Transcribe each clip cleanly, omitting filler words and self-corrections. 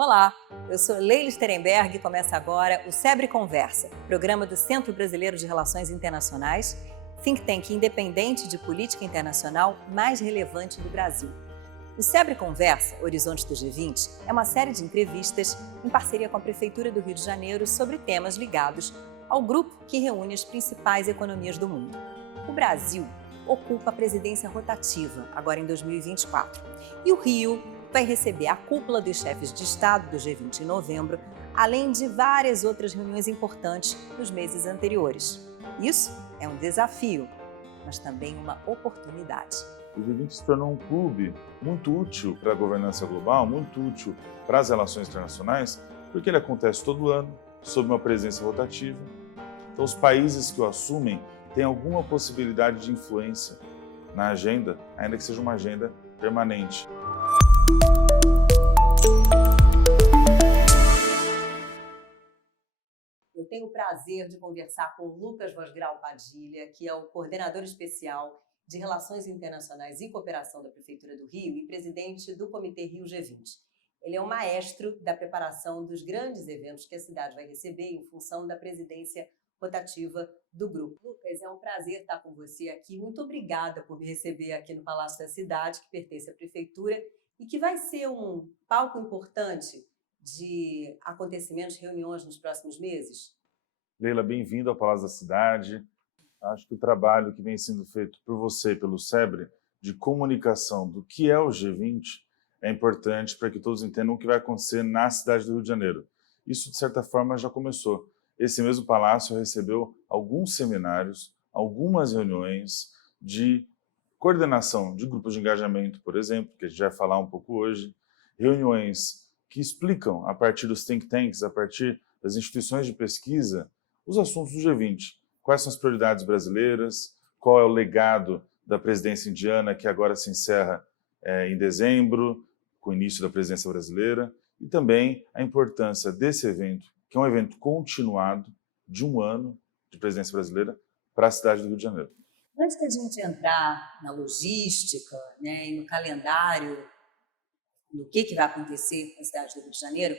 Olá, eu sou Leila Sterenberg e começa agora o SEBRE Conversa, programa do Centro Brasileiro de Relações Internacionais, think tank independente de política internacional mais relevante do Brasil. O SEBRE Conversa, Horizonte do G20, é uma série de entrevistas em parceria com a Prefeitura do Rio de Janeiro sobre temas ligados ao grupo que reúne as principais economias do mundo. O Brasil ocupa a presidência rotativa, agora em 2024, e o Rio vai receber a cúpula dos chefes de Estado do G20 em novembro, além de várias outras reuniões importantes nos meses anteriores. Isso é um desafio, mas também uma oportunidade. O G20 se tornou um clube muito útil para a governança global, muito útil para as relações internacionais, porque ele acontece todo ano, sob uma presença rotativa. Então, os países que o assumem têm alguma possibilidade de influência na agenda, ainda que seja uma agenda permanente. Eu tenho o prazer de conversar com o Lucas Vosgrau Padilha, que é o coordenador especial de Relações Internacionais e Cooperação da Prefeitura do Rio e presidente do Comitê Rio G20. Ele é o maestro da preparação dos grandes eventos que a cidade vai receber em função da presidência rotativa do grupo. Lucas, é um prazer estar com você aqui. Muito obrigada por me receber aqui no Palácio da Cidade, que pertence à Prefeitura e que vai ser um palco importante de acontecimentos, reuniões nos próximos meses. Leila, bem-vindo ao Palácio da Cidade. Acho que o trabalho que vem sendo feito por você, pelo SEBRE, de comunicação do que é o G20, é importante para que todos entendam o que vai acontecer na cidade do Rio de Janeiro. Isso, de certa forma, já começou. Esse mesmo palácio recebeu alguns seminários, algumas reuniões de coordenação de grupos de engajamento, por exemplo, que a gente vai falar um pouco hoje, reuniões que explicam, a partir dos think tanks, a partir das instituições de pesquisa, os assuntos do G20. Quais são as prioridades brasileiras, qual é o legado da presidência indiana, que agora se encerra em dezembro, com o início da presidência brasileira, e também a importância desse evento, que é um evento continuado de um ano de presidência brasileira para a cidade do Rio de Janeiro. Antes da gente entrar na logística, né, e no calendário, do que vai acontecer na cidade do Rio de Janeiro,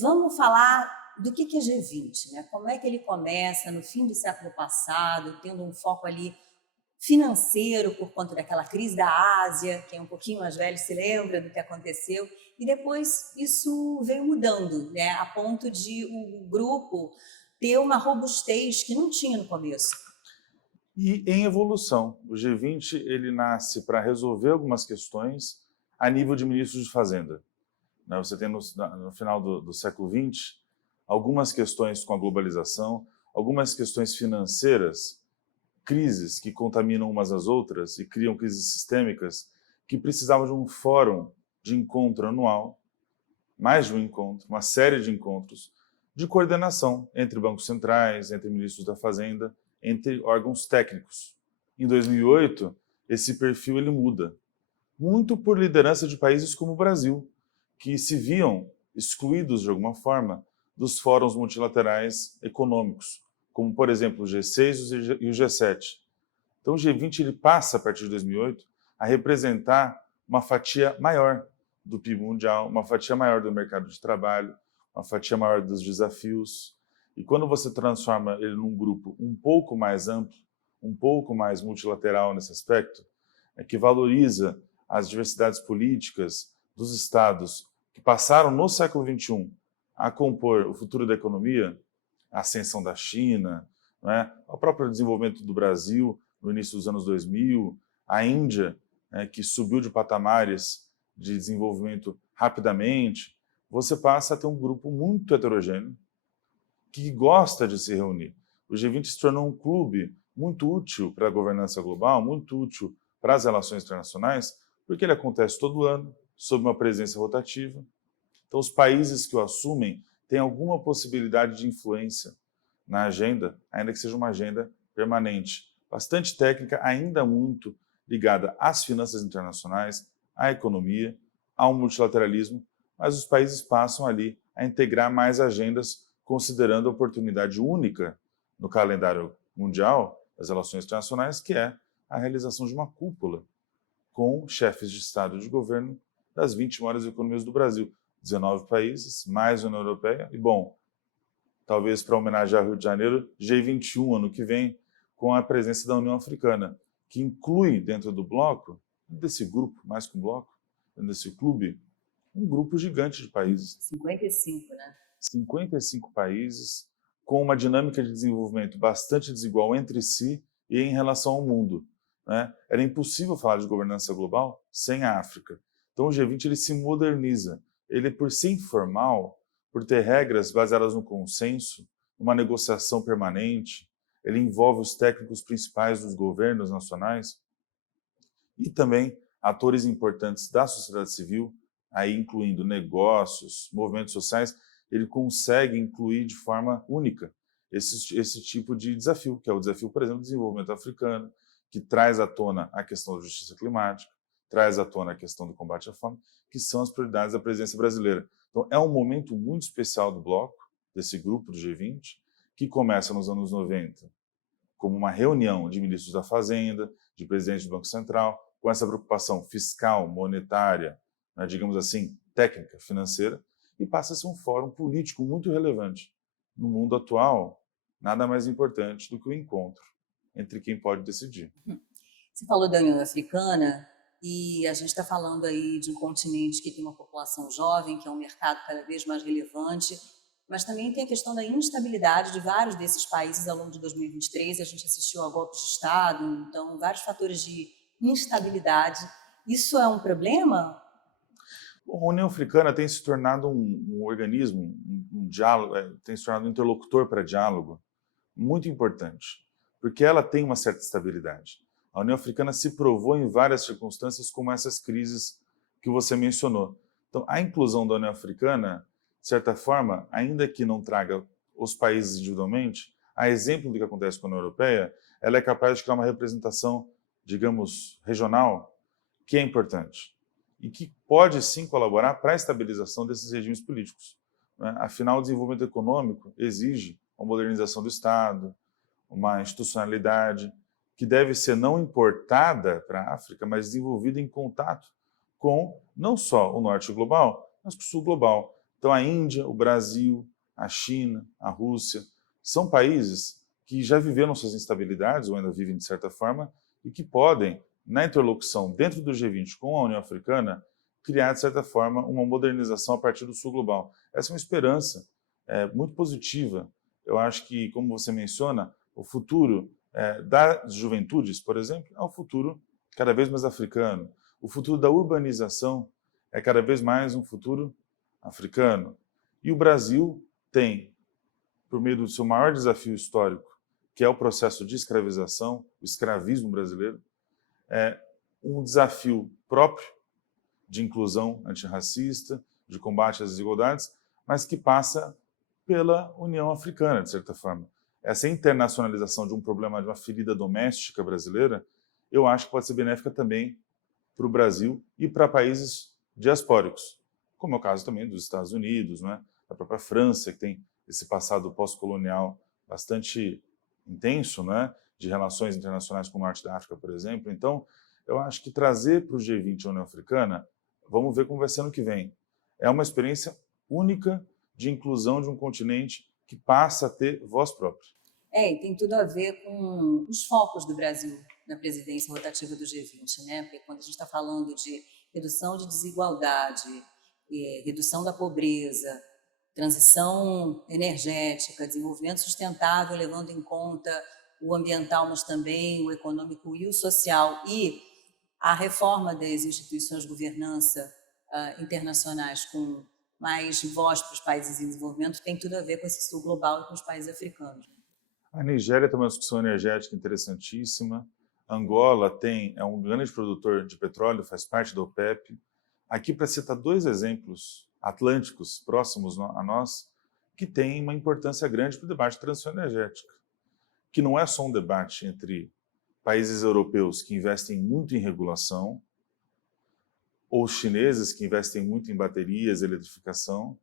vamos falar do que é G20, né? Como é que ele começa no fim do século passado, tendo um foco ali financeiro por conta daquela crise da Ásia, quem é um pouquinho mais velho se lembra do que aconteceu, e depois isso veio mudando, né, a ponto de o grupo ter uma robustez que não tinha no começo. E em evolução, o G20 ele nasce para resolver algumas questões a nível de ministros de Fazenda. Você tem no final do século XX algumas questões com a globalização, algumas questões financeiras, crises que contaminam umas às outras e criam crises sistêmicas, que precisavam de um fórum de encontro anual, mais de um encontro, uma série de encontros, de coordenação entre bancos centrais, entre ministros da Fazenda, entre órgãos técnicos. Em 2008, esse perfil ele muda, muito por liderança de países como o Brasil, que se viam excluídos de alguma forma dos fóruns multilaterais econômicos, como, por exemplo, o G6 e o G7. Então, o G20 ele passa, a partir de 2008, a representar uma fatia maior do PIB mundial, uma fatia maior do mercado de trabalho, uma fatia maior dos desafios. E quando você transforma ele num grupo um pouco mais amplo, um pouco mais multilateral nesse aspecto, que valoriza as diversidades políticas dos estados que passaram no século XXI a compor o futuro da economia, a ascensão da China, o próprio desenvolvimento do Brasil no início dos anos 2000, a Índia, que subiu de patamares de desenvolvimento rapidamente, você passa a ter um grupo muito heterogêneo que gosta de se reunir. O G20 se tornou um clube muito útil para a governança global, muito útil para as relações internacionais, porque ele acontece todo ano, sob uma presença rotativa. Então, os países que o assumem têm alguma possibilidade de influência na agenda, ainda que seja uma agenda permanente. Bastante técnica, ainda muito ligada às finanças internacionais, à economia, ao multilateralismo, mas os países passam ali a integrar mais agendas, considerando a oportunidade única no calendário mundial das relações internacionais, que é a realização de uma cúpula com chefes de Estado e de governo das 20 maiores economias do Brasil. 19 países, mais a União Europeia, e, bom, talvez para homenagear o Rio de Janeiro, G21 ano que vem, com a presença da União Africana, que inclui dentro do bloco, desse grupo, mais que um bloco, desse clube, um grupo gigante de países. 55, né? 55 países, com uma dinâmica de desenvolvimento bastante desigual entre si e em relação ao mundo, né? Era impossível falar de governança global sem a África. Então o G20 ele se moderniza. Ele, por ser informal, por ter regras baseadas no consenso, uma negociação permanente, ele envolve os técnicos principais dos governos nacionais e também atores importantes da sociedade civil, aí incluindo negócios, movimentos sociais. Ele consegue incluir de forma única esse tipo de desafio, que é o desafio, por exemplo, do desenvolvimento africano, que traz à tona a questão da justiça climática, traz à tona a questão do combate à fome, que são as prioridades da presidência brasileira. Então, é um momento muito especial do bloco, desse grupo do G20, que começa nos anos 90 como uma reunião de ministros da Fazenda, de presidentes do Banco Central, com essa preocupação fiscal, monetária, né, digamos assim, técnica, financeira, e passa a ser um fórum político muito relevante. No mundo atual, nada mais importante do que o encontro entre quem pode decidir. Você falou da União Africana e a gente está falando aí de um continente que tem uma população jovem, que é um mercado cada vez mais relevante, mas também tem a questão da instabilidade de vários desses países ao longo de 2023. A gente assistiu a golpes de Estado, então vários fatores de instabilidade. Isso é um problema? A União Africana tem se tornado um organismo, um diálogo, tem se tornado um interlocutor para diálogo muito importante, porque ela tem uma certa estabilidade. A União Africana se provou em várias circunstâncias como essas crises que você mencionou. Então, a inclusão da União Africana, de certa forma, ainda que não traga os países individualmente, a exemplo do que acontece com a União Europeia, ela é capaz de criar uma representação, digamos, regional, que é importante e que pode sim colaborar para a estabilização desses regimes políticos, né? Afinal, o desenvolvimento econômico exige uma modernização do Estado, uma institucionalidade que deve ser não importada para a África, mas desenvolvida em contato com não só o norte global, mas com o sul global. Então, a Índia, o Brasil, a China, a Rússia, são países que já viveram suas instabilidades, ou ainda vivem de certa forma, e que podem, na interlocução dentro do G20 com a União Africana, criar, de certa forma, uma modernização a partir do sul global. Essa é uma esperança muito positiva. Eu acho que, como você menciona, o futuro das juventudes, por exemplo, é um futuro cada vez mais africano. O futuro da urbanização é cada vez mais um futuro africano. E o Brasil tem, por meio do seu maior desafio histórico, que é o processo de escravização, o escravismo brasileiro, um desafio próprio de inclusão antirracista, de combate às desigualdades, mas que passa pela União Africana, de certa forma. Essa internacionalização de um problema, de uma ferida doméstica brasileira, eu acho que pode ser benéfica também para o Brasil e para países diaspóricos, como é o caso também dos Estados Unidos, né? Da própria França, que tem esse passado pós-colonial bastante intenso, né? De relações internacionais com o Norte da África, por exemplo. Então, eu acho que trazer para o G20 a União Africana, vamos ver como vai ser ano que vem, é uma experiência única de inclusão de um continente que passa a ter voz própria. E tem tudo a ver com os focos do Brasil na presidência rotativa do G20, né? Porque quando a gente está falando de redução de desigualdade, redução da pobreza, transição energética, desenvolvimento sustentável, levando em conta o ambiental, mas também o econômico e o social, e a reforma das instituições de governança internacionais com mais voz para os países em desenvolvimento, tem tudo a ver com esse sul global e com os países africanos. A Nigéria tem uma discussão energética interessantíssima. Angola é um grande produtor de petróleo, faz parte da OPEP. Aqui, para citar dois exemplos atlânticos próximos a nós, que têm uma importância grande para o debate de transição energética, que não é só um debate entre países europeus que investem muito em regulação, ou chineses que investem muito em baterias, eletrificação,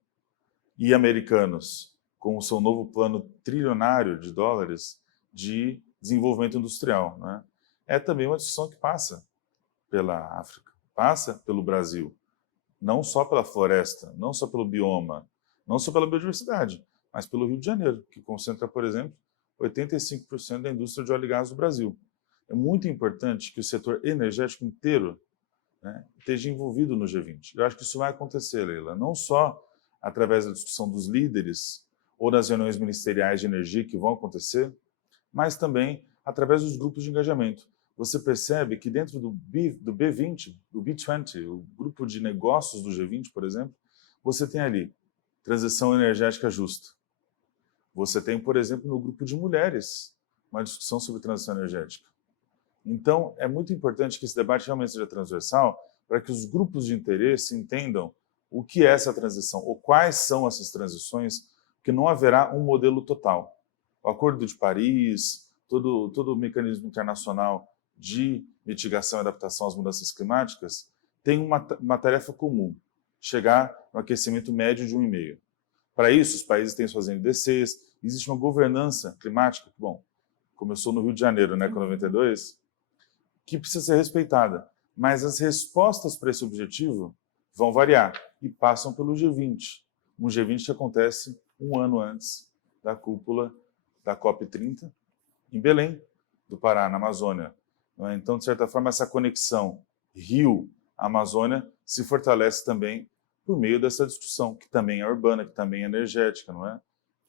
e americanos com o seu novo plano trilionário de dólares de desenvolvimento industrial, né? É também uma discussão que passa pela África, passa pelo Brasil. não só pela floresta, não só pelo bioma, não só pela biodiversidade, mas pelo Rio de Janeiro, que concentra, por exemplo, 85% da indústria de óleo e gás do Brasil. É muito importante que o setor energético inteiro, né, esteja envolvido no G20. Eu acho que isso vai acontecer, Leila, não só através da discussão dos líderes ou das reuniões ministeriais de energia que vão acontecer, mas também através dos grupos de engajamento. Você percebe que dentro do B20, do B20, o grupo de negócios do G20, por exemplo, você tem ali transição energética justa. Você tem, por exemplo, no grupo de mulheres, uma discussão sobre transição energética. Então, é muito importante que esse debate realmente seja transversal para que os grupos de interesse entendam o que é essa transição, ou quais são essas transições, porque não haverá um modelo total. O Acordo de Paris, todo o mecanismo internacional de mitigação e adaptação às mudanças climáticas tem uma tarefa comum, chegar no aquecimento médio de 1,5. Para isso, os países têm suas NDCs, existe uma governança climática, que, bom, começou no Rio de Janeiro, né, com 92, que precisa ser respeitada. Mas as respostas para esse objetivo vão variar e passam pelo G20. Um G20 que acontece um ano antes da cúpula da COP30, em Belém do Pará, na Amazônia. Então, de certa forma, essa conexão Rio-Amazônia se fortalece também por meio dessa discussão, que também é urbana, que também é energética, não é?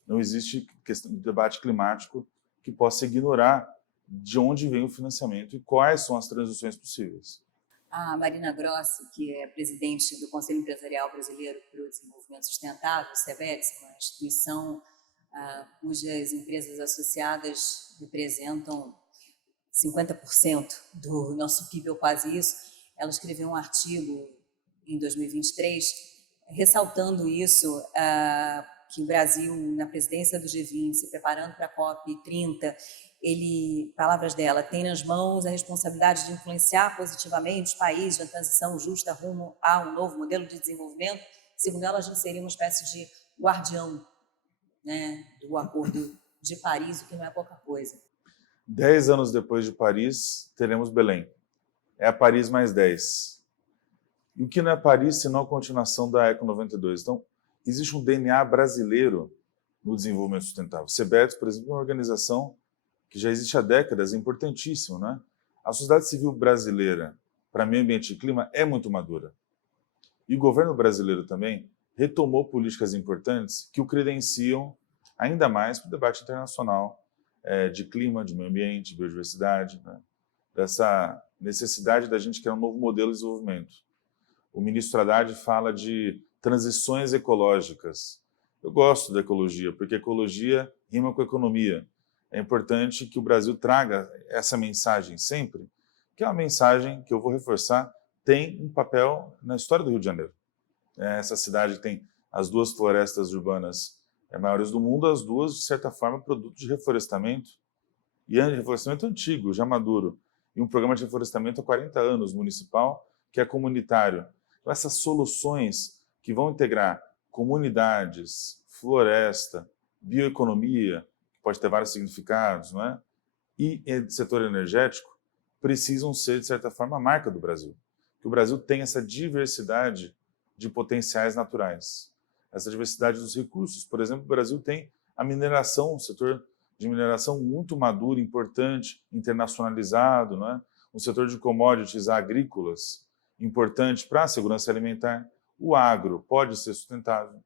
Não existe questão de debate climático que possa ignorar de onde vem o financiamento e quais são as transições possíveis. A Marina Grossi, que é presidente do Conselho Empresarial Brasileiro para o Desenvolvimento Sustentável, o CEBEDS, uma instituição cujas empresas associadas representam 50% do nosso PIB, ou quase isso, ela escreveu um artigo em 2023 ressaltando isso, que o Brasil, na presidência do G20, se preparando para a COP30, ele, palavras dela, tem nas mãos a responsabilidade de influenciar positivamente os países na transição justa rumo a um novo modelo de desenvolvimento. Segundo ela, a gente seria uma espécie de guardião, né, do Acordo de Paris, o que não é pouca coisa. 10 anos depois de Paris, teremos Belém. É a Paris mais 10. E o que não é Paris, senão a continuação da ECO 92? Então, existe um DNA brasileiro no desenvolvimento sustentável. O CEBEDS, por exemplo, é uma organização que já existe há décadas, é importantíssimo, né? A sociedade civil brasileira para meio ambiente e clima é muito madura. E o governo brasileiro também retomou políticas importantes que o credenciam ainda mais para o debate internacional de clima, de meio ambiente, de biodiversidade, né? Dessa necessidade da gente criar um novo modelo de desenvolvimento. O ministro Haddad fala de transições ecológicas. Eu gosto da ecologia, porque ecologia rima com economia. É importante que o Brasil traga essa mensagem sempre, que é uma mensagem que eu vou reforçar, tem um papel na história do Rio de Janeiro. Essa cidade tem as 2 florestas urbanas maiores do mundo, as 2, de certa forma, produto de reflorestamento, e reflorestamento antigo, já maduro, e um programa de reflorestamento há 40 anos, municipal, que é comunitário. Então, essas soluções que vão integrar comunidades, floresta, bioeconomia, que pode ter vários significados, não é? E setor energético, precisam ser, de certa forma, a marca do Brasil. Que o Brasil tem essa diversidade de potenciais naturais, essa diversidade dos recursos. Por exemplo, o Brasil tem a mineração, um setor de mineração muito maduro, importante, internacionalizado, não é? Um setor de commodities agrícolas importante para a segurança alimentar. O agro pode ser sustentável,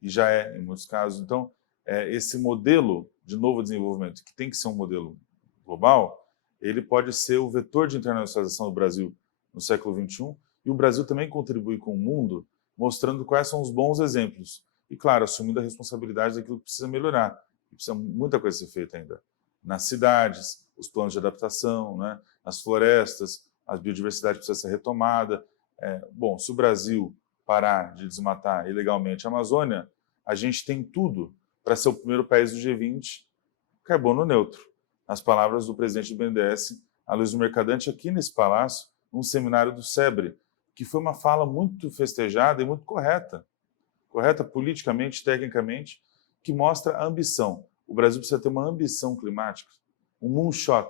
e já é, em muitos casos. Então, esse modelo de novo desenvolvimento, que tem que ser um modelo global, ele pode ser o vetor de internacionalização do Brasil no século XXI, e o Brasil também contribui com o mundo, mostrando quais são os bons exemplos. E, claro, assumindo a responsabilidade daquilo que precisa melhorar. E precisa muita coisa ser feita ainda. Nas cidades, os planos de adaptação, né? Nas florestas, a biodiversidade precisa ser retomada. Bom, se o Brasil parar de desmatar ilegalmente a Amazônia, a gente tem tudo para ser o primeiro país do G20 carbono neutro. Nas palavras do presidente do BNDES, Aloysio Mercadante, aqui nesse palácio, num seminário do SEBRE, que foi uma fala muito festejada e muito correta politicamente, tecnicamente, que mostra a ambição. O Brasil precisa ter uma ambição climática, um moonshot,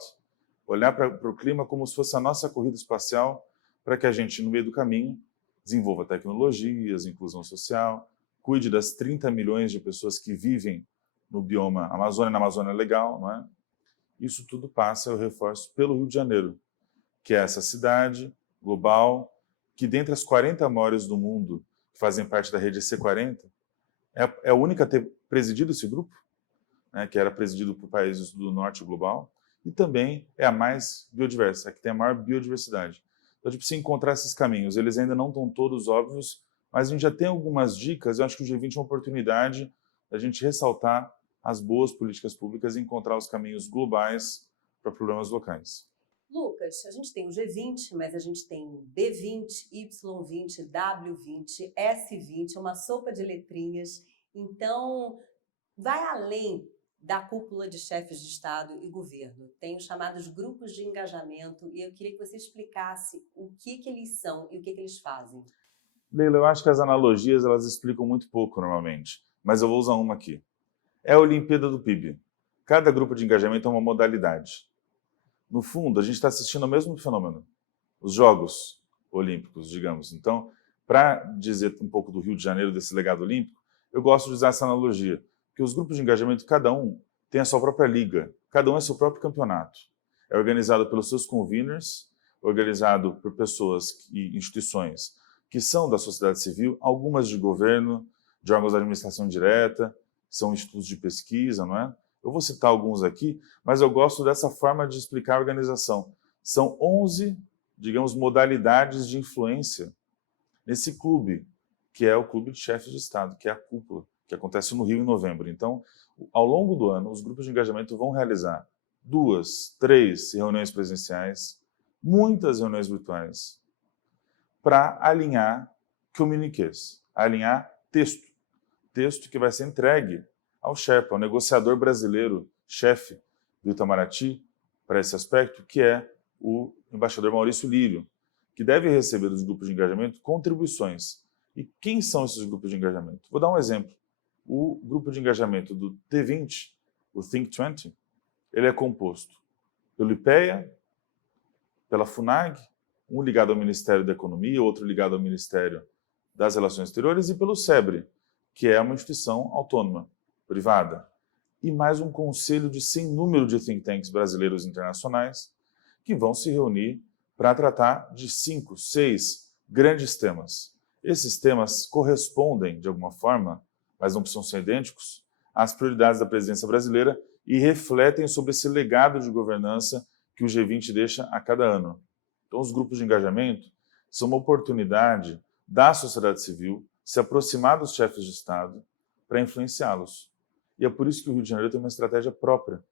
olhar para o clima como se fosse a nossa corrida espacial, para que a gente, no meio do caminho, desenvolva tecnologias, inclusão social, cuide das 30 milhões de pessoas que vivem no bioma Amazônia, na Amazônia Legal, não é? Isso tudo passa, eu reforço, pelo Rio de Janeiro, que é essa cidade global, que dentre as 40 maiores do mundo, que fazem parte da rede C40, é a única a ter presidido esse grupo, né, que era presidido por países do norte global, e também é a mais biodiversa, a que tem a maior biodiversidade. Então a gente precisa encontrar esses caminhos. Eles ainda não estão todos óbvios, mas a gente já tem algumas dicas. Eu acho que o G20 é uma oportunidade da gente ressaltar as boas políticas públicas e encontrar os caminhos globais para problemas locais. Lucas, a gente tem o G20, mas a gente tem o B20, Y20, W20, S20, uma sopa de letrinhas. Então, vai além da cúpula de chefes de Estado e governo. Tem os chamados grupos de engajamento e eu queria que você explicasse o que eles são e o que eles fazem. Leila, eu acho que as analogias elas explicam muito pouco normalmente, mas eu vou usar uma aqui. É a Olimpíada do PIB. Cada grupo de engajamento é uma modalidade. No fundo, a gente está assistindo ao mesmo fenômeno, os Jogos Olímpicos, digamos. Então, para dizer um pouco do Rio de Janeiro, desse legado olímpico, eu gosto de usar essa analogia, que os grupos de engajamento, cada um tem a sua própria liga, cada um é seu próprio campeonato. É organizado pelos seus conveners, organizado por pessoas e instituições que são da sociedade civil, algumas de governo, de órgãos da administração direta, são institutos de pesquisa, não é? Eu vou citar alguns aqui, mas eu gosto dessa forma de explicar a organização. São 11, digamos, modalidades de influência nesse clube, que é o Clube de Chefes de Estado, que é a cúpula, que acontece no Rio em novembro. Então, ao longo do ano, os grupos de engajamento vão realizar 2, 3 reuniões presenciais, muitas reuniões virtuais, para alinhar comuniquês, alinhar texto que vai ser entregue ao Sherpa, ao negociador brasileiro, chefe do Itamaraty, para esse aspecto, que é o embaixador Maurício Lírio, que deve receber dos grupos de engajamento contribuições. E quem são esses grupos de engajamento? Vou dar um exemplo. O grupo de engajamento do T20, o Think 20, ele é composto pelo IPEA, pela FUNAG, um ligado ao Ministério da Economia, outro ligado ao Ministério das Relações Exteriores, e pelo SEBRE, que é uma instituição autônoma, privada, e mais um conselho de sem número de think tanks brasileiros e internacionais que vão se reunir para tratar de 5, 6 grandes temas. Esses temas correspondem, de alguma forma, mas não precisam ser idênticos, às prioridades da presidência brasileira e refletem sobre esse legado de governança que o G20 deixa a cada ano. Então, os grupos de engajamento são uma oportunidade da sociedade civil se aproximar dos chefes de Estado para influenciá-los. E é por isso que o Rio de Janeiro tem uma estratégia própria.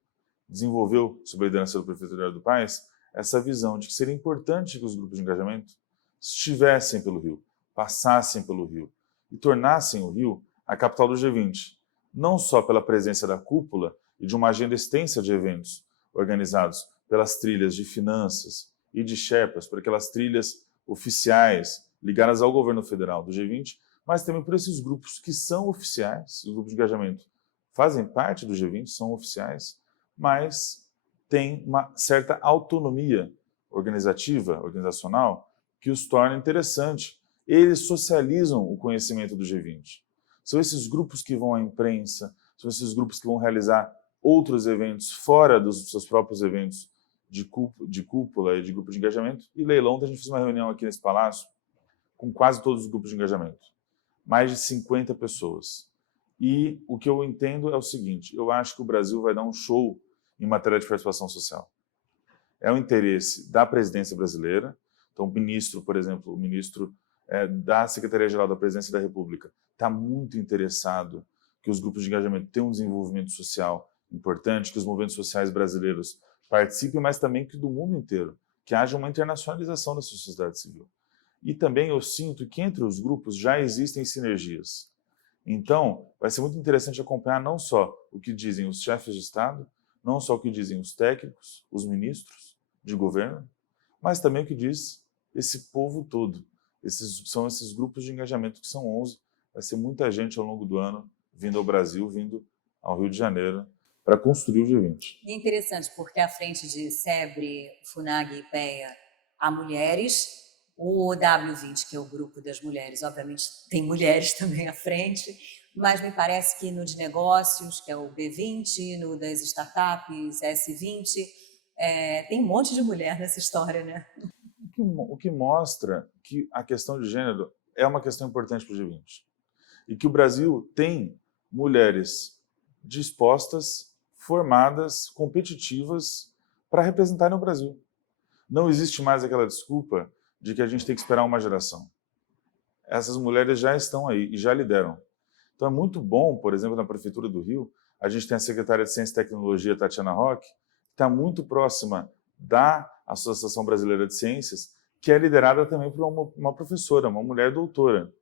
Desenvolveu, sob a liderança do prefeito Eduardo Paes, essa visão de que seria importante que os grupos de engajamento estivessem pelo Rio, passassem pelo Rio e tornassem o Rio a capital do G20, não só pela presença da cúpula e de uma agenda extensa de eventos organizados pelas trilhas de finanças e de Sherpas, por aquelas trilhas oficiais ligadas ao governo federal do G20, mas também por esses grupos que são oficiais, os grupos de engajamento fazem parte do G20, são oficiais, mas têm uma certa autonomia organizacional, que os torna interessante. Eles socializam o conhecimento do G20. São esses grupos que vão à imprensa, são esses grupos que vão realizar outros eventos fora dos seus próprios eventos de cúpula e de grupo de engajamento. E leilão, ontem a gente fez uma reunião aqui nesse palácio com quase todos os grupos de engajamento. Mais de 50 pessoas. E o que eu entendo é o seguinte, eu acho que o Brasil vai dar um show em matéria de participação social. É o interesse da presidência brasileira, então o ministro, por exemplo, o ministro da Secretaria-Geral da Presidência da República está muito interessado que os grupos de engajamento tenham um desenvolvimento social importante, que os movimentos sociais brasileiros participem, mas também que do mundo inteiro, que haja uma internacionalização da sociedade civil. E também eu sinto que entre os grupos já existem sinergias. Então, vai ser muito interessante acompanhar não só o que dizem os chefes de Estado, não só o que dizem os técnicos, os ministros de governo, mas também o que diz esse povo todo. São esses grupos de engajamento que são 11. Vai ser muita gente ao longo do ano vindo ao Brasil, vindo ao Rio de Janeiro, para construir o G20. E é interessante, porque à frente de SEBRE, FUNAG e IPEA há mulheres, O W20, que é o grupo das mulheres, obviamente tem mulheres também à frente, mas me parece que no de negócios, que é o B20, no das startups, S20, tem um monte de mulher nessa história, né? O que mostra que a questão de gênero é uma questão importante para o G20. E que o Brasil tem mulheres dispostas, formadas, competitivas para representarem o Brasil. Não existe mais aquela desculpa de que a gente tem que esperar uma geração. Essas mulheres já estão aí e já lideram. Então é muito bom, por exemplo, na Prefeitura do Rio, a gente tem a secretária de Ciência e Tecnologia, Tatiana Roque, que está muito próxima da Associação Brasileira de Ciências, que é liderada também por uma professora, uma mulher doutora.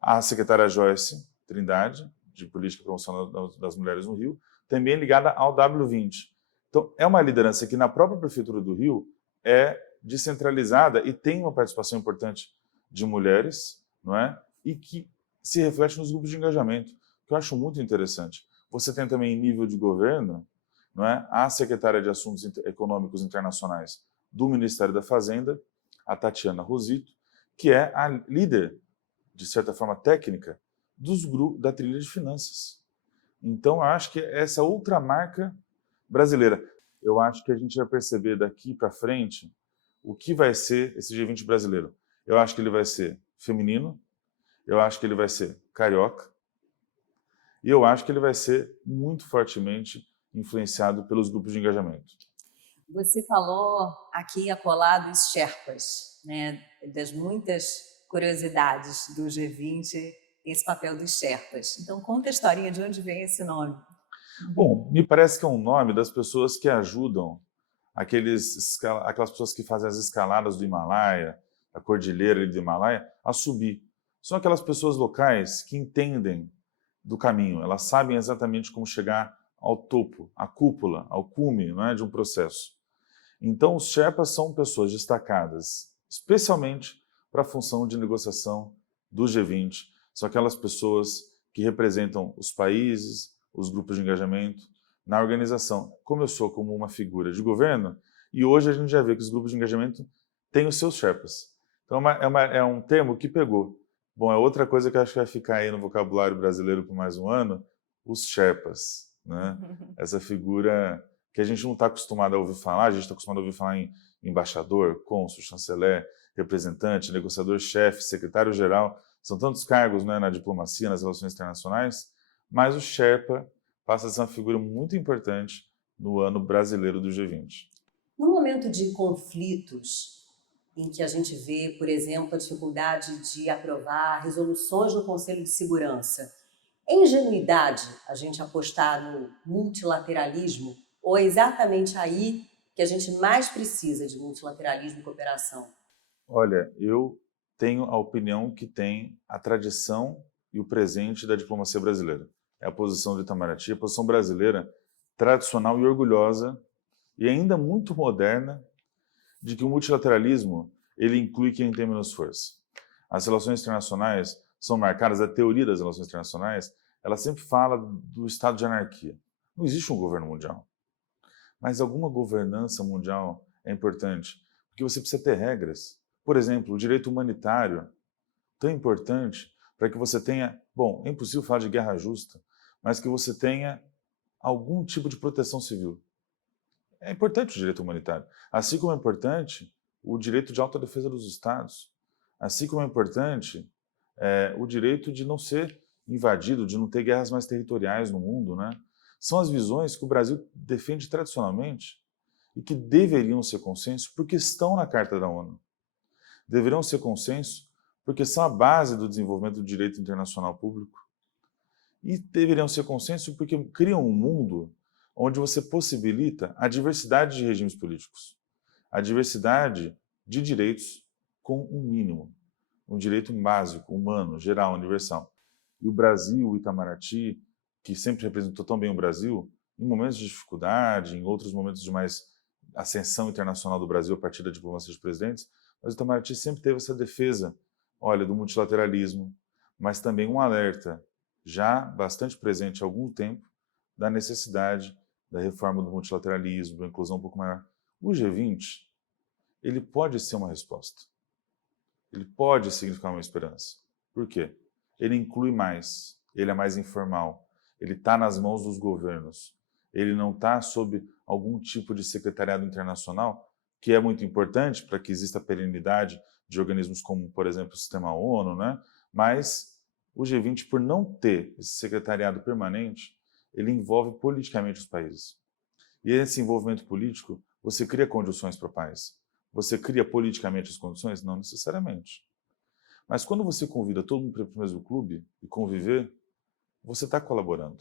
A secretária Joyce Trindade, de Política e Promoção das Mulheres no Rio, também ligada ao W20. Então, é uma liderança que na própria Prefeitura do Rio é descentralizada e tem uma participação importante de mulheres, não é? E que se reflete nos grupos de engajamento, que eu acho muito interessante. Você tem também em nível de governo, não é? A secretária de Assuntos Econômicos Internacionais do Ministério da Fazenda, a Tatiana Rosito, que é a líder, de certa forma técnica, dos grupos da trilha de finanças. Então, eu acho que essa outra marca brasileira. Eu acho que a gente vai perceber daqui para frente o que vai ser esse G20 brasileiro. Eu acho que ele vai ser feminino, eu acho que ele vai ser carioca, e eu acho que ele vai ser muito fortemente influenciado pelos grupos de engajamento. Você falou aqui acolá dos Sherpas, né? Das muitas curiosidades do G20, esse papel dos Sherpas. Então, conta a historinha de onde vem esse nome. Bom, me parece que é um nome das pessoas que ajudam aquelas pessoas que fazem as escaladas do Himalaia, a cordilheira do Himalaia, a subir. São aquelas pessoas locais que entendem do caminho, elas sabem exatamente como chegar ao topo, à cúpula, ao cume, não é, de um processo. Então, os Sherpas são pessoas destacadas, especialmente para a função de negociação do G20. São aquelas pessoas que representam os países, os grupos de engajamento na organização. Começou como uma figura de governo e hoje a gente já vê que os grupos de engajamento têm os seus Sherpas. Então, é um termo que pegou. Bom, é outra coisa que eu acho que vai ficar aí no vocabulário brasileiro por mais um ano, os Sherpas, né? Essa figura que a gente não está acostumado a ouvir falar, a gente está acostumado a ouvir falar em embaixador, cônsul, chanceler, representante, negociador-chefe, secretário-geral, são tantos cargos, né, na diplomacia, nas relações internacionais, mas o Sherpa passa a ser uma figura muito importante no ano brasileiro do G20. No momento de conflitos, em que a gente vê, por exemplo, a dificuldade de aprovar resoluções no Conselho de Segurança, é ingenuidade a gente apostar no multilateralismo ou é exatamente aí que a gente mais precisa de multilateralismo e cooperação? Olha, eu tenho a opinião que tem a tradição e o presente da diplomacia brasileira. É a posição de Itamaraty, a posição brasileira tradicional e orgulhosa e ainda muito moderna de que o multilateralismo ele inclui quem tem menos força. As relações internacionais são marcadas, a teoria das relações internacionais, ela sempre fala do estado de anarquia. Não existe um governo mundial. Mas alguma governança mundial é importante, porque você precisa ter regras. Por exemplo, o direito humanitário, tão importante para que você tenha, bom, é impossível falar de guerra justa, mas que você tenha algum tipo de proteção civil. É importante o direito humanitário, assim como é importante o direito de autodefesa dos Estados, assim como é importante o direito de não ser invadido, de não ter guerras mais territoriais no mundo, né? São as visões que o Brasil defende tradicionalmente e que deveriam ser consenso porque estão na Carta da ONU. Deverão ser consenso porque são a base do desenvolvimento do direito internacional público. E deveriam ser consenso porque criam um mundo onde você possibilita a diversidade de regimes políticos, a diversidade de direitos com um mínimo, um direito básico, humano, geral, universal. E o Brasil, o Itamaraty, que sempre representou tão bem o Brasil, em momentos de dificuldade, em outros momentos de mais ascensão internacional do Brasil a partir da diplomacia de presidentes, mas o Itamaraty sempre teve essa defesa, olha, do multilateralismo, mas também um alerta já bastante presente há algum tempo da necessidade da reforma do multilateralismo, da inclusão um pouco maior. O G20, ele pode ser uma resposta. ele pode significar uma esperança. Por quê? Ele inclui mais, ele é mais informal, ele está nas mãos dos governos, ele não está sob algum tipo de secretariado internacional, que é muito importante para que exista perenidade de organismos como, por exemplo, o Sistema ONU, né? Mas o G20, por não ter esse secretariado permanente, ele envolve politicamente os países. E esse envolvimento político, você cria condições para a paz. Você cria politicamente as condições? Não necessariamente. Mas quando você convida todo mundo para o mesmo clube e conviver, você está colaborando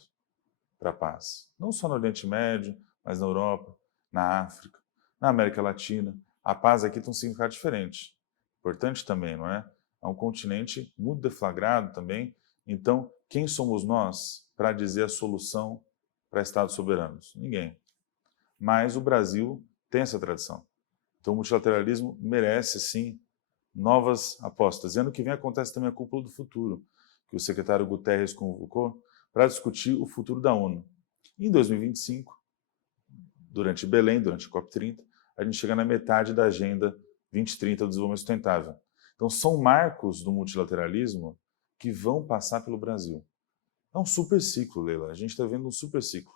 para a paz. Não só no Oriente Médio, mas na Europa, na África, na América Latina. A paz aqui tem um significado diferente. Importante também, não é? É um continente muito deflagrado também. Então, quem somos nós para dizer a solução para Estados soberanos? Ninguém. Mas o Brasil tem essa tradição. Então, o multilateralismo merece, sim, novas apostas. E ano que vem acontece também a Cúpula do Futuro, que o secretário Guterres convocou para discutir o futuro da ONU. Em 2025, durante Belém, durante a COP30, a gente chega na metade da Agenda 2030 do Desenvolvimento Sustentável. Então, são marcos do multilateralismo que vão passar pelo Brasil. É um super ciclo, Leila. A gente está vendo um super ciclo.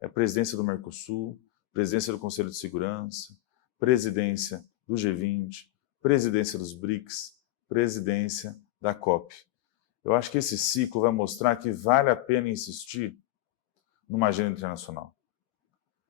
É a presidência do Mercosul, presidência do Conselho de Segurança, presidência do G20, presidência dos BRICS, presidência da COP. Eu acho que esse ciclo vai mostrar que vale a pena insistir numa agenda internacional.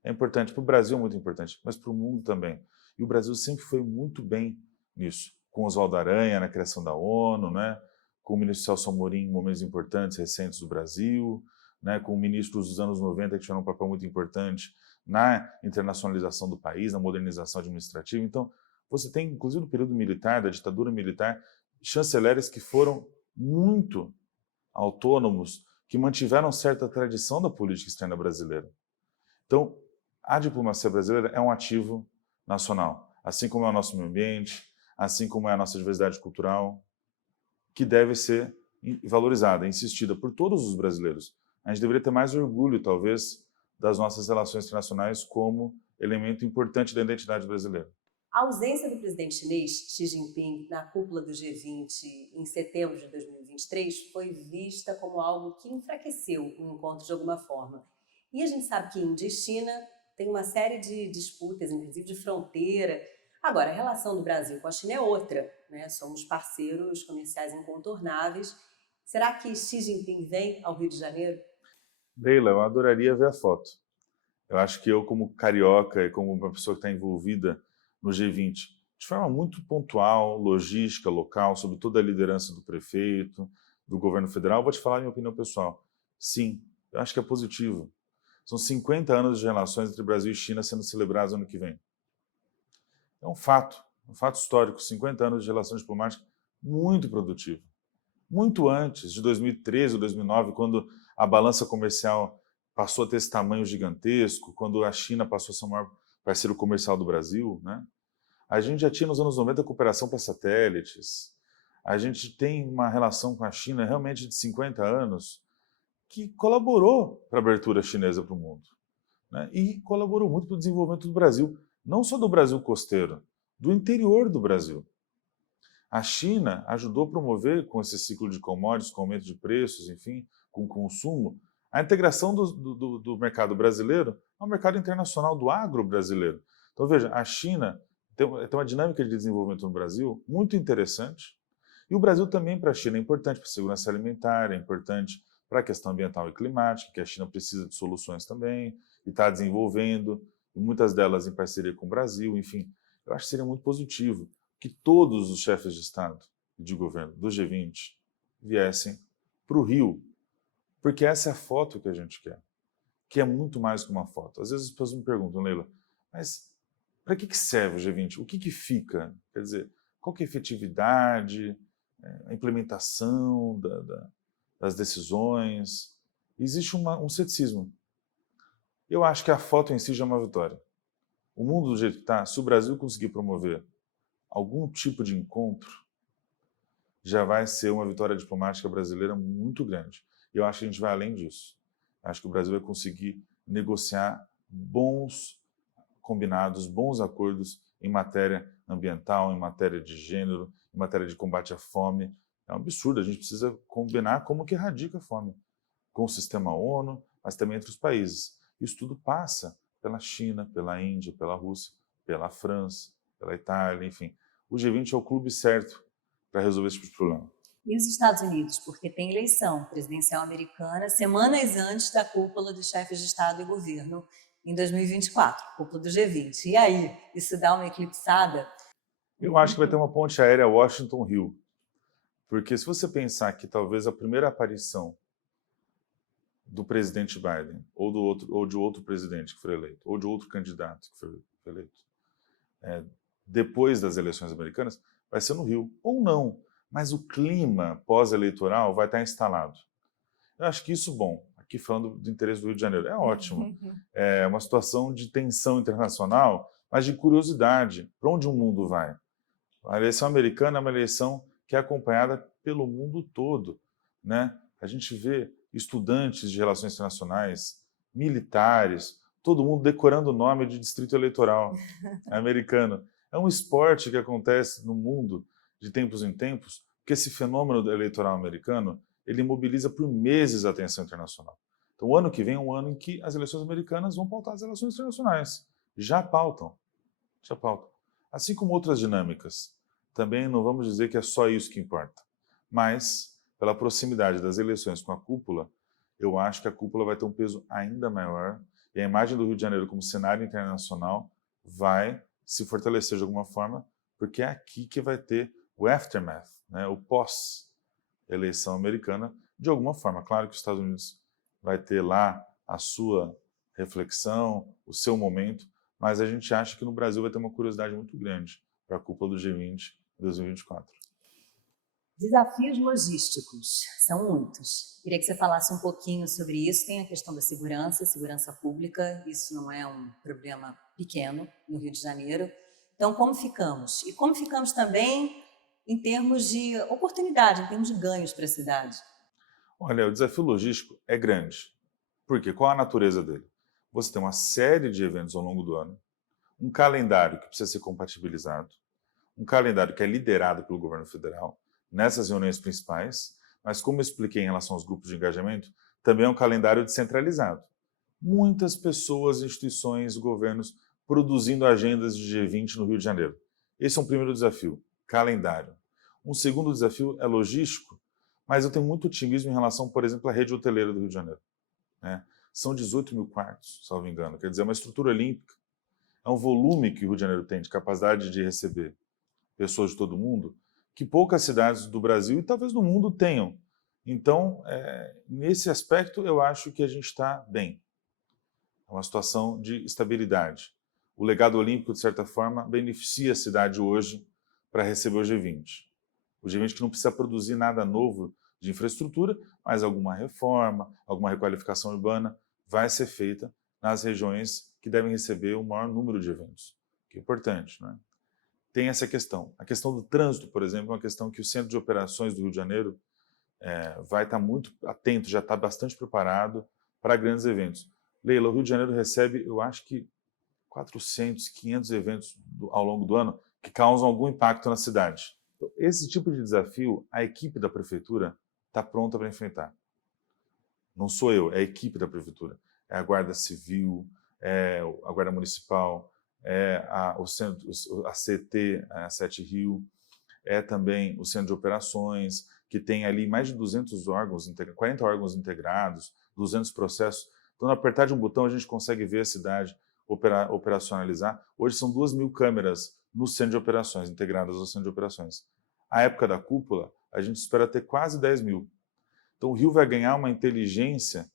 É importante, para o Brasil é muito importante, mas para o mundo também. E o Brasil sempre foi muito bem nisso, com Oswaldo Aranha na criação da ONU, né? Com o ministro Celso Amorim em momentos importantes, recentes do Brasil, né? Com ministros dos anos 90 que tiveram um papel muito importante na internacionalização do país, na modernização administrativa. Então, você tem, inclusive no período militar, da ditadura militar, chanceleres que foram muito autônomos, que mantiveram certa tradição da política externa brasileira. Então, a diplomacia brasileira é um ativo nacional, assim como é o nosso meio ambiente, assim como é a nossa diversidade cultural, que deve ser valorizada, insistida por todos os brasileiros. A gente deveria ter mais orgulho, talvez, das nossas relações internacionais como elemento importante da identidade brasileira. A ausência do presidente chinês, Xi Jinping, na cúpula do G20 em setembro de 2023 foi vista como algo que enfraqueceu o encontro de alguma forma. E a gente sabe que Índia e China têm uma série de disputas, inclusive de fronteira. Agora, a relação do Brasil com a China é outra, né? Somos parceiros comerciais incontornáveis. Será que Xi Jinping vem ao Rio de Janeiro? Leila, eu adoraria ver a foto. Eu acho que eu, como carioca e como uma pessoa que está envolvida no G20, de forma muito pontual, logística, local, sobre toda a liderança do prefeito, do governo federal, vou te falar a minha opinião pessoal. Sim, eu acho que é positivo. São 50 anos de relações entre Brasil e China sendo celebrados ano que vem. É um fato histórico, 50 anos de relação diplomática muito produtivo. Muito antes de 2013 ou 2009, quando a balança comercial passou a ter esse tamanho gigantesco, quando a China passou a ser o maior parceiro comercial do Brasil, né? A gente já tinha nos anos 90 cooperação para satélites. A gente tem uma relação com a China realmente de 50 anos que colaborou para a abertura chinesa para o mundo, né? E colaborou muito para o desenvolvimento do Brasil, não só do Brasil costeiro, do interior do Brasil. A China ajudou a promover, com esse ciclo de commodities, com aumento de preços, enfim, com o consumo, a integração do mercado brasileiro ao mercado internacional do agro brasileiro. Então, veja, a China tem uma dinâmica de desenvolvimento no Brasil muito interessante, e o Brasil também para a China é importante para a segurança alimentar, é importante para a questão ambiental e climática, que a China precisa de soluções também, e está desenvolvendo, e muitas delas em parceria com o Brasil, enfim. Eu acho que seria muito positivo que todos os chefes de Estado e de governo do G20 viessem para o Rio, porque essa é a foto que a gente quer, que é muito mais que uma foto. Às vezes as pessoas me perguntam, Leila, mas para que serve o G20? O que fica? Quer dizer, qual que é a efetividade, a implementação das decisões? Existe um ceticismo. Eu acho que a foto em si já é uma vitória. O mundo do jeito que está, se o Brasil conseguir promover algum tipo de encontro, já vai ser uma vitória diplomática brasileira muito grande. E eu acho que a gente vai além disso. Acho que o Brasil vai conseguir negociar bons combinados, bons acordos em matéria ambiental, em matéria de gênero, em matéria de combate à fome. É um absurdo, a gente precisa combinar como que erradica a fome, com o sistema ONU, mas também entre os países. Isso tudo passa pela China, pela Índia, pela Rússia, pela França, pela Itália, enfim. O G20 é o clube certo para resolver esse tipo de problema. E os Estados Unidos, porque tem eleição presidencial americana semanas antes da cúpula dos chefes de Estado e governo em 2024, cúpula do G20. E aí, isso dá uma eclipsada? Eu acho que vai ter uma ponte aérea Washington-Rio, porque se você pensar que talvez a primeira aparição do presidente Biden, ou de outro presidente que foi eleito, ou de outro candidato que foi eleito, depois das eleições americanas, vai ser no Rio, ou não, mas o clima pós-eleitoral vai estar instalado. Eu acho que isso, bom, aqui falando do interesse do Rio de Janeiro, é ótimo. É uma situação de tensão internacional, mas de curiosidade, para onde o mundo vai? A eleição americana é uma eleição que é acompanhada pelo mundo todo, né? A gente vê estudantes de relações internacionais, militares, todo mundo decorando o nome de distrito eleitoral americano. É um esporte que acontece no mundo de tempos em tempos, porque esse fenômeno eleitoral americano, ele mobiliza por meses a atenção internacional. Então, o ano que vem é um ano em que as eleições americanas vão pautar as relações internacionais. Já pautam. Já pautam. Assim como outras dinâmicas. Também não vamos dizer que é só isso que importa. Mas, pela proximidade das eleições com a cúpula, eu acho que a cúpula vai ter um peso ainda maior e a imagem do Rio de Janeiro como cenário internacional vai se fortalecer de alguma forma, porque é aqui que vai ter o aftermath, né, o pós-eleição americana, de alguma forma. Claro que os Estados Unidos vai ter lá a sua reflexão, o seu momento, mas a gente acha que no Brasil vai ter uma curiosidade muito grande para a cúpula do G20 em 2024. Desafios logísticos, são muitos. Queria que você falasse um pouquinho sobre isso. Tem a questão da segurança pública, isso não é um problema pequeno no Rio de Janeiro. Então, como ficamos? E como ficamos também em termos de oportunidade, em termos de ganhos para a cidade? Olha, o desafio logístico é grande. Por quê? Qual a natureza dele? Você tem uma série de eventos ao longo do ano, um calendário que precisa ser compatibilizado, um calendário que é liderado pelo governo federal nessas reuniões principais, mas como eu expliquei em relação aos grupos de engajamento, também é um calendário descentralizado. Muitas pessoas, instituições, governos produzindo agendas de G20 no Rio de Janeiro. Esse é um primeiro desafio, calendário. Um segundo desafio é logístico, mas eu tenho muito otimismo em relação, por exemplo, à rede hoteleira do Rio de Janeiro. Né? São 18 mil quartos, salvo engano, quer dizer, é uma estrutura olímpica. É um volume que o Rio de Janeiro tem de capacidade de receber pessoas de todo mundo, que poucas cidades do Brasil e talvez do mundo tenham. Então, nesse aspecto, eu acho que a gente está bem. É uma situação de estabilidade. O legado olímpico, de certa forma, beneficia a cidade hoje para receber o G20. O G20 que não precisa produzir nada novo de infraestrutura, mas alguma reforma, alguma requalificação urbana vai ser feita nas regiões que devem receber o maior número de eventos, que é importante, né? Tem essa questão. A questão do trânsito, por exemplo, é uma questão que o Centro de Operações do Rio de Janeiro vai estar muito atento, já está bastante preparado para grandes eventos. Leila, o Rio de Janeiro recebe, eu acho que 400, 500 eventos ao longo do ano que causam algum impacto na cidade. Então, esse tipo de desafio, a equipe da prefeitura está pronta para enfrentar. Não sou eu, é a equipe da prefeitura. É a Guarda Civil, é a Guarda Municipal, é a CT, a Sete Rio, é também o Centro de Operações, que tem ali mais de 200 órgãos, 40 órgãos integrados, 200 processos. Então, no apertar de um botão, a gente consegue ver a cidade operacionalizar. Hoje são 2.000 câmeras no Centro de Operações, integradas ao Centro de Operações. À época da cúpula, a gente espera ter quase 10.000. Então, o Rio vai ganhar uma inteligência,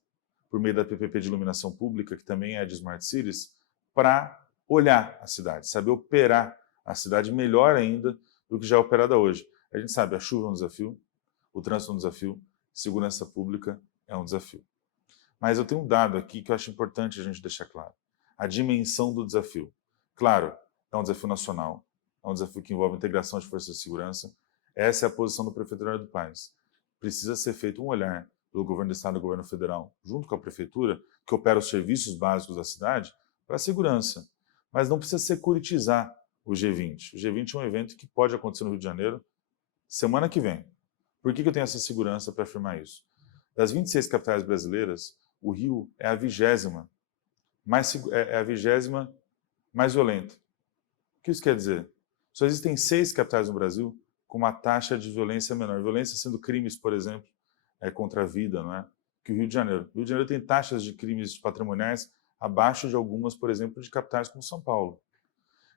por meio da PPP de iluminação pública, que também é de Smart Cities, para olhar a cidade, saber operar a cidade melhor ainda do que já é operada hoje. A gente sabe, a chuva é um desafio, o trânsito é um desafio, segurança pública é um desafio. Mas eu tenho um dado aqui que eu acho importante a gente deixar claro. A dimensão do desafio. Claro, é um desafio nacional, é um desafio que envolve integração de forças de segurança. Essa é a posição do prefeito Eduardo Paes. Precisa ser feito um olhar pelo governo do estado e do governo federal, junto com a prefeitura, que opera os serviços básicos da cidade, para a segurança. Mas não precisa securitizar o G20. O G20 é um evento que pode acontecer no Rio de Janeiro, semana que vem. Por que eu tenho essa segurança para afirmar isso? Das 26 capitais brasileiras, o Rio é a 20ª mais violenta. O que isso quer dizer? Só existem 6 capitais no Brasil com uma taxa de violência menor. Violência sendo crimes, por exemplo, contra a vida, não é? Que o Rio de Janeiro. O Rio de Janeiro tem taxas de crimes patrimoniais abaixo de algumas, por exemplo, de capitais como São Paulo.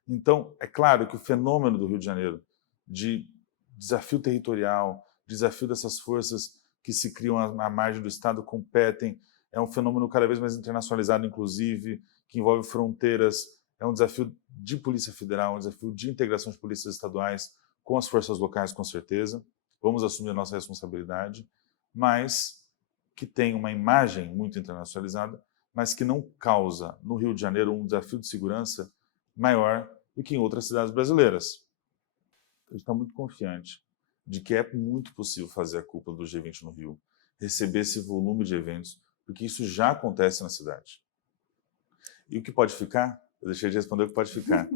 Então, é claro que o fenômeno do Rio de Janeiro, de desafio territorial, desafio dessas forças que se criam à margem do Estado, competem, é um fenômeno cada vez mais internacionalizado, inclusive, que envolve fronteiras, é um desafio de Polícia Federal, um desafio de integração de polícias estaduais com as forças locais, com certeza. Vamos assumir a nossa responsabilidade, mas que tem uma imagem muito internacionalizada, mas que não causa, no Rio de Janeiro, um desafio de segurança maior do que em outras cidades brasileiras. A gente está muito confiante de que é muito possível fazer a cúpula do G20 no Rio, receber esse volume de eventos, porque isso já acontece na cidade. E o que pode ficar? Eu deixei de responder o que pode ficar.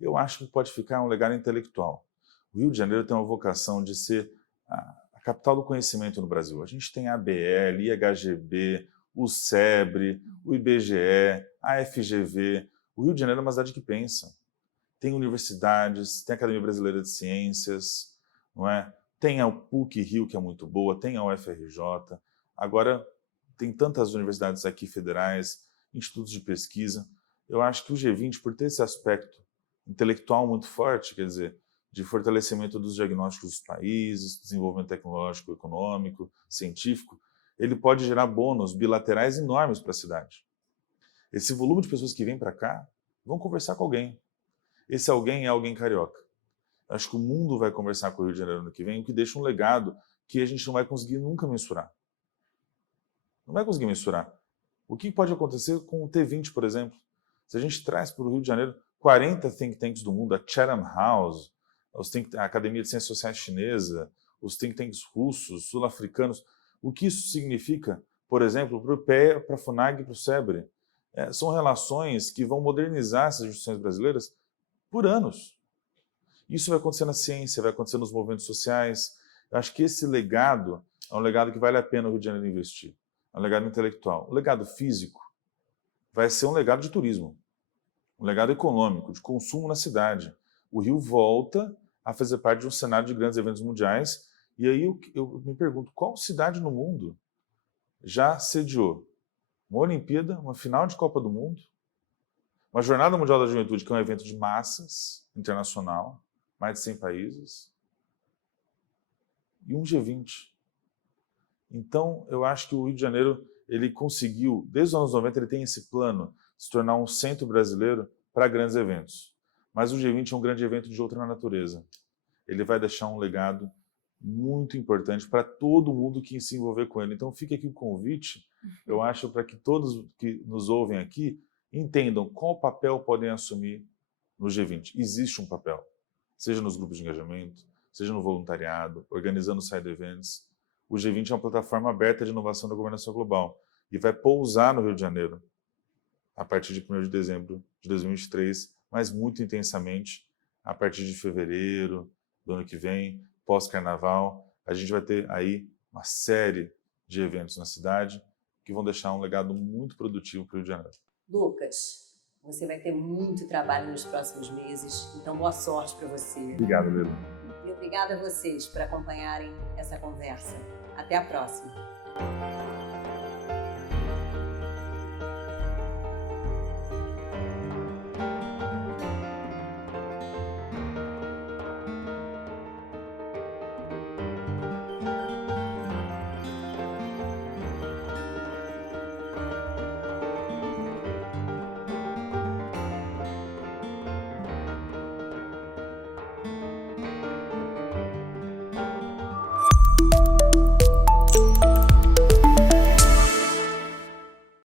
Eu acho que pode ficar um legado intelectual. O Rio de Janeiro tem uma vocação de ser a capital do conhecimento no Brasil. A gente tem a ABL, IHGB, o SEBRE, o IBGE, a FGV. O Rio de Janeiro é uma cidade que pensa. Tem universidades, tem a Academia Brasileira de Ciências, não é? Tem a PUC-Rio, que é muito boa, tem a UFRJ. Agora, tem tantas universidades aqui federais, institutos de pesquisa. Eu acho que o G20, por ter esse aspecto intelectual muito forte, quer dizer, de fortalecimento dos diagnósticos dos países, desenvolvimento tecnológico, econômico, científico, ele pode gerar bônus bilaterais enormes para a cidade. Esse volume de pessoas que vêm para cá vão conversar com alguém. Esse alguém é alguém carioca. Acho que o mundo vai conversar com o Rio de Janeiro ano que vem, o que deixa um legado que a gente não vai conseguir nunca mensurar. Não vai conseguir mensurar. O que pode acontecer com o T20, por exemplo? Se a gente traz para o Rio de Janeiro 40 think tanks do mundo, a Chatham House, a Academia de Ciências Sociais Chinesa, os think tanks russos, sul-africanos, o que isso significa, por exemplo, para o IPEA, para a FUNAG e para o SEBRE? São relações que vão modernizar essas instituições brasileiras por anos. Isso vai acontecer na ciência, vai acontecer nos movimentos sociais. Eu acho que esse legado é um legado que vale a pena o Rio de Janeiro investir. É um legado intelectual. O legado físico vai ser um legado de turismo, um legado econômico, de consumo na cidade. O Rio volta a fazer parte de um cenário de grandes eventos mundiais. E aí eu me pergunto, qual cidade no mundo já sediou uma Olimpíada, uma final de Copa do Mundo, uma Jornada Mundial da Juventude, que é um evento de massas, internacional, mais de 100 países, e um G20. Então, eu acho que o Rio de Janeiro, ele conseguiu, desde os anos 90, ele tem esse plano de se tornar um centro brasileiro para grandes eventos. Mas o G20 é um grande evento de outra natureza. Ele vai deixar um legado muito importante para todo mundo que se envolver com ele. Então, fica aqui o convite, eu acho, para que todos que nos ouvem aqui entendam qual papel podem assumir no G20. Existe um papel, seja nos grupos de engajamento, seja no voluntariado, organizando side events. O G20 é uma plataforma aberta de inovação da governação global e vai pousar no Rio de Janeiro a partir de 1º de dezembro de 2023, mas muito intensamente a partir de fevereiro do ano que vem, pós-carnaval. A gente vai ter aí uma série de eventos na cidade que vão deixar um legado muito produtivo para o Rio de Janeiro. Lucas, você vai ter muito trabalho nos próximos meses, então boa sorte para você. Obrigado, Lelo. E obrigada a vocês por acompanharem essa conversa. Até a próxima.